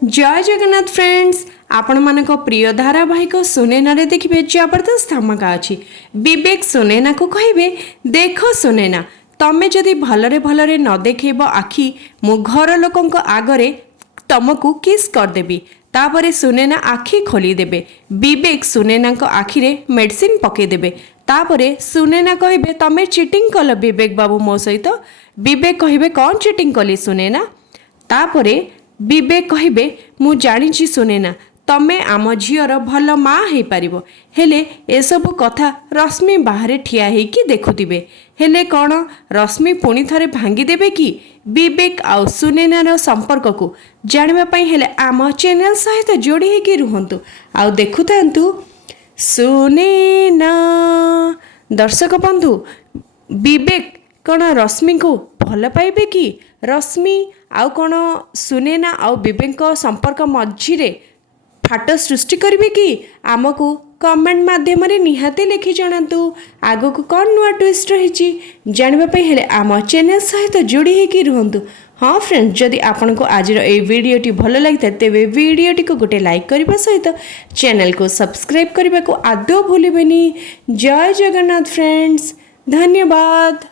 जय जगन्नाथ फ्रेंड्स आपण मानक प्रिय धारावाहिक सुनैना रे देखिए जबरदस्त धमाका अच्छी। विवेक सुनैना को कहे देख सुनैना तमें जदि भलरे भलरे न देखेब आखि मु घर लोक आगरे तुमको किस करदेवी। तापरे सुनैना आखि खोलीदेवे। विवेक सुनैना आखिरे मेडिसिन पकईदेवे। तापरे सुनैना कहे तमें चिटिंग कल विवेक बाबू मो सहित। विवेक कहे कौन चिटिंग कली सुनैना। तापरे विवेक कहे मु जानी सुनैना तमे आम झीर भल माँ हो पार हेले एसबु कथा रश्मि बाहर ठिया होइकी देखुथिबे। हेले कौन रश्मि पुणी थरे भांगीदेवे कि विवेक आउ सुनैनार संपर्क को जानापी हेले आम चैनल सहित जोड़ी होइकी रुहंतु आउ देखुथांतु सुनैना। दर्शक बंधु विवेक कौन रश्मि को भल पाइबे कि रश्मि आउ कौन सुनैना आउ विवेक संपर्क मझिरे फाट सृष्टि करिवे कि आमको कमेंट माध्यम निहाती लिखि जणातु। आगो को कौन नुआ ट्विस्ट रही जानापी हेले आम चैनल सहित जोड़ी होइकी रुहंतु। हाँ फ्रेंड्स, जदि आपन को आज ये वीडियोटी भल लगी तेरे वीडियोटी को गोटे लाइक करने सहित चैनल को सब्सक्राइब करने को आदौ भूलें। जय जगन्नाथ फ्रेंड्स, धन्यवाद।